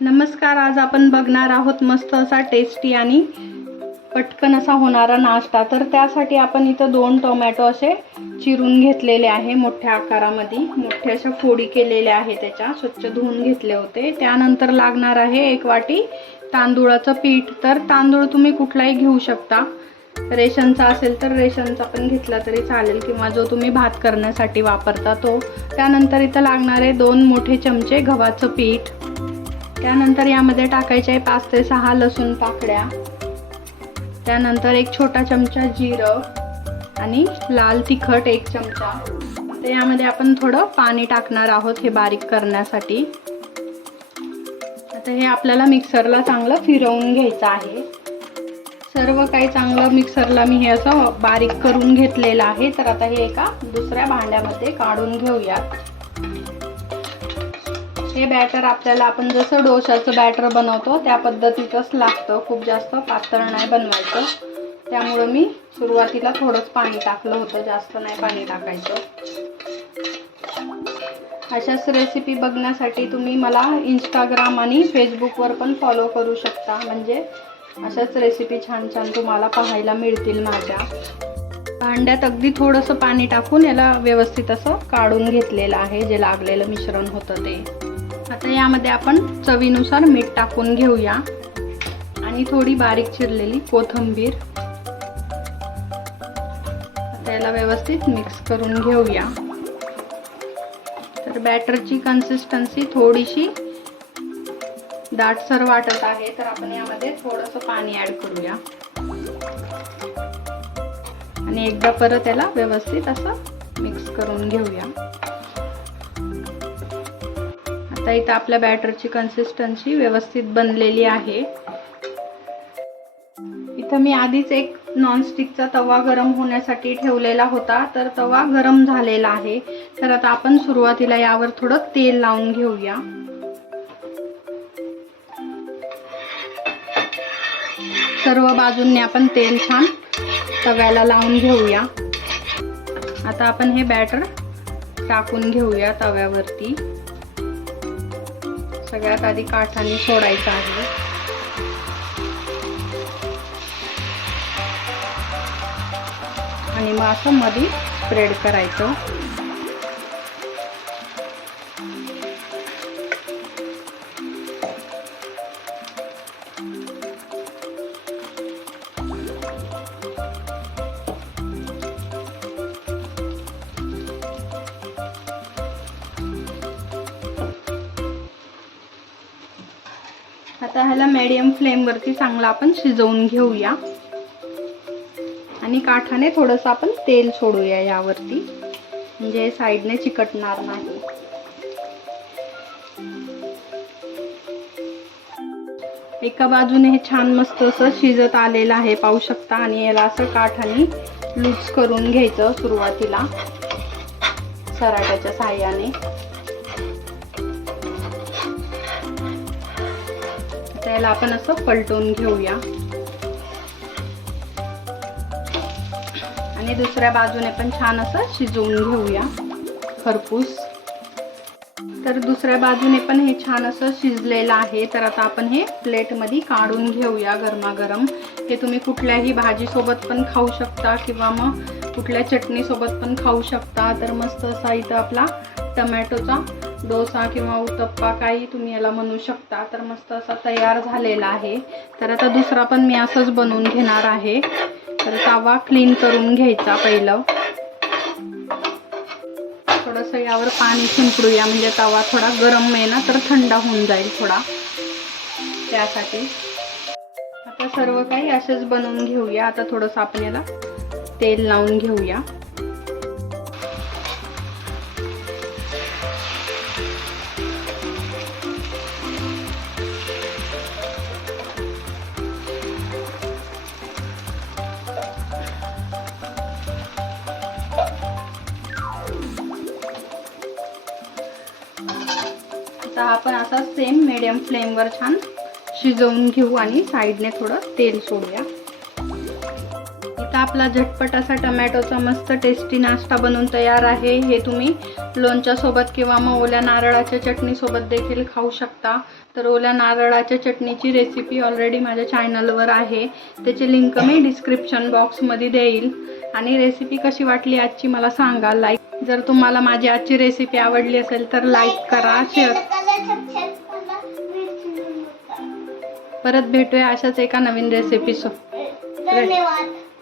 नमस्कार आज आपण बघणार आहोत मस्त असा टेस्टी आणि पटकन असा होणारा नाश्ता. तर त्यासाठी आपण इथं दोन टोमॅटो असे चिरून घेतलेले आहे मोठ्या आकारामध्ये. मोठे अशा फोडी केलेल्या आहे त्याच्या स्वच्छ धुवून घेतले होते. त्यानंतर लागणार आहे एक वाटी तांदूळाचं पीठ. तर तांदूळ तुम्ही कुठलाही घेऊ शकता. रेशनचा असेल तर रेशनचा पण घेतला तरी चालेल किंवा जो तुम्ही भात करण्यासाठी वापरता तो. त्यानंतर इथं लागणारे दोन मोठे चमचे गव्हाचं पीठ. त्यानंतर यामध्ये टाकायचे आहे पाच ते सहा लसूण पाकड्या त्यानंतर एक छोटा चमचा जिरं आणि लाल तिखट एक चमचा. तर यामध्ये आपण थोडं पाणी टाकणार आहोत हे बारीक करण्यासाठी. आता हे आपल्याला मिक्सरला चांगलं फिरवून घ्यायचं आहे. सर्व काही चांगलं मिक्सरला मी हे असं बारीक करून घेतलेलं आहे. तर आता हे एका दुसऱ्या भांड्यामध्ये काढून घेऊयात. हे बॅटर आपल्याला आपण जसं डोशाचं बॅटर बनवतो त्या पद्धतीचंच लागतं. खूप जास्त पातळ नाही बनवायचं. त्यामुळं मी सुरुवातीला थोडंच पाणी टाकलं होतं. जास्त नाही पाणी टाकायचं. अशाच रेसिपी बघण्यासाठी तुम्ही मला इंस्टाग्राम आणि फेसबुकवर पण फॉलो करू शकता. म्हणजे अशाच रेसिपी छान छान तुम्हाला पाहायला मिळतील माझ्या. भांड्यात अगदी थोडंसं पाणी टाकून याला व्यवस्थित असं काढून घेतलेलं आहे. जे लागलेलं मिश्रण होतं ते. आता यामध्ये आपण चवीनुसार मीठ टाकून घेऊया. आणि थोडी बारीक चिरलेली कोथिंबीर. आता याला व्यवस्थित मिक्स करून घेऊया. तर बॅटरची कन्सिस्टन्सी थोडीशी दाटसर वाटत आहे तर आपण यामध्ये थोडंसं पाणी ऍड करूया. आणि एकदा परत याला व्यवस्थित असं मिक्स करून घेऊया. आता इथं आपल्या बॅटरची कन्सिस्टन्सी व्यवस्थित बनलेली आहे. इथं मी आधीच एक नॉनस्टिकचा तवा गरम होण्यासाठी ठेवलेला होता तर तवा गरम झालेला आहे. तर आता आपण सुरुवातीला यावर थोडं तेल लावून घेऊया. सर्व बाजूंनी आपण तेल छान तव्याला लावून घेऊया. आता आपण हे बॅटर टाकून घेऊया तव्यावरती. सगळ्यात आधी काठाने सोडायचं आहे. आणि मग असं मध्ये स्प्रेड करायचं. आता ह्याला मीडियम फ्लेमवरती चांगला आपण शिजवून घेऊया. आणि काठाने थोडंसं आपण तेल सोडूया यावरती. म्हणजे साईडने चिकटणार नाही. एका बाजूने हे छान मस्त असं शिजत आलेलं आहे पाहू शकता. आणि याला असं काठाने लूज करून घ्यायचं सुरुवातीला. सराट्याच्या साह्याने. त्याला आपण असं पलटून घेऊया. आणि दुसऱ्या बाजूने पण छान असं शिजवून घेऊया खरपूस. तर दुसऱ्या बाजूने पण हे छान असं शिजलेलं आहे. तर आता आपण हे प्लेटमध्ये काढून घेऊया गरमागरम. हे तुम्ही कुठल्याही भाजीसोबत पण खाऊ शकता किंवा मग कुठल्या चटणीसोबत पण खाऊ शकता. तर मस्त असा इथं आपला टमॅटोचा डोसा किंवा उत्तप्पा काही तुम्ही याला म्हणू शकता. तर मस्त असा तयार झालेला आहे. तर आता दुसरा पण मी असंच बनवून घेणार आहे. तर तवा क्लीन करून घ्यायचा पहिलं. थोडंसं यावर पाणी शिंपडूया. म्हणजे तवा थोडा गरम आहे ना तर थंड होऊन जाईल थोडा. त्यासाठी. आता सर्व काही असंच बनवून घेऊया. आता थोडंसं आपण याला तेल लावून घेऊया. आता आपण असा सेम मिडियम फ्लेमवर छान शिजवून घेऊ आणि साईडने थोडं तेल सोडूया. आता आपला झटपट असा टमॅटोचा मस्त टेस्टी नाश्ता बनवून तयार आहे. हे तुम्ही लोणच्यासोबत किंवा मग ओल्या नारळाच्या चटणीसोबत देखील खाऊ शकता. तर ओल्या नारळाच्या चटणीची रेसिपी ऑलरेडी माझ्या चॅनलवर आहे. त्याची लिंक मी डिस्क्रिप्शन बॉक्समध्ये देईल. आणि रेसिपी कशी वाटली आजची मला सांगा. लाईक जर तुम्हाला माझी आजची रेसिपी आवडली असेल तर लाईक करा शेअर परत भेटूया अशाच एका नवीन रेसिपीसोबत धन्यवाद.